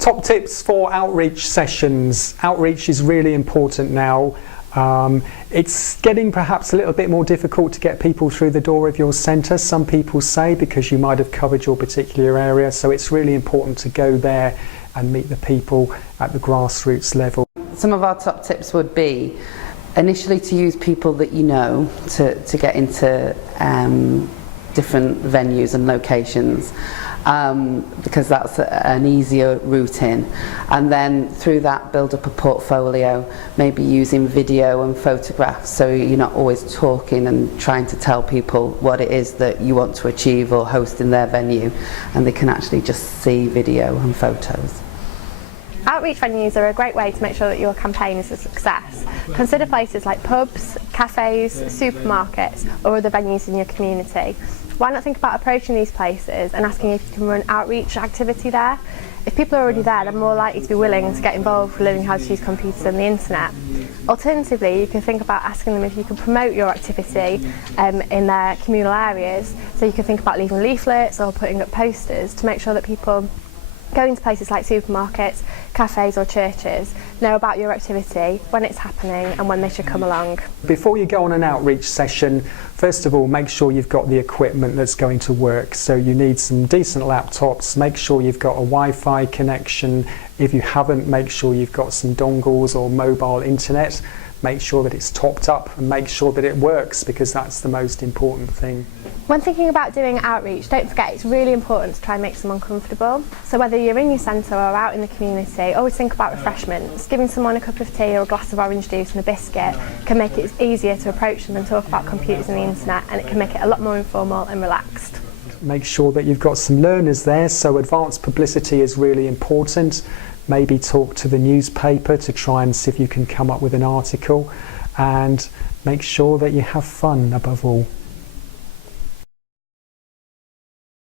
Top tips for outreach sessions. Outreach is really important now. It's getting perhaps a little bit more difficult to get people through the door of your centre, some people say, because you might have covered your particular area, so it's really important to go there and meet the people at the grassroots level. Some of our top tips would be initially to use people that you know to get into different venues and locations, because that's an easier route in, and then through that build up a portfolio, maybe using video and photographs, so you're not always talking and trying to tell people what it is that you want to achieve or host in their venue, and they can actually just see video and photos. Outreach venues are a great way to make sure that your campaign is a success. Consider places like pubs, cafes, supermarkets or other venues in your community. Why not think about approaching these places and asking if you can run outreach activity there? If people are already there, they're more likely to be willing to get involved with learning how to use computers and the internet. Alternatively, you can think about asking them if you can promote your activity in their communal areas. So you can think about leaving leaflets or putting up posters to make sure that people going to places like supermarkets, cafes or churches know about your activity, when it's happening and when they should come along. Before you go on an outreach session, first of all make sure you've got the equipment that's going to work. So you need some decent laptops, make sure you've got a Wi-Fi connection. If you haven't, make sure you've got some dongles or mobile internet. Make sure that it's topped up and make sure that it works, because that's the most important thing. When thinking about doing outreach, don't forget it's really important to try and make someone comfortable. So whether you're in your centre or out in the community, always think about refreshments. Giving someone a cup of tea or a glass of orange juice and a biscuit can make it easier to approach them and talk about computers and the internet, and it can make it a lot more informal and relaxed. Make sure that you've got some learners there, so advanced publicity is really important. Maybe talk to the newspaper to try and see if you can come up with an article, and make sure that you have fun above all.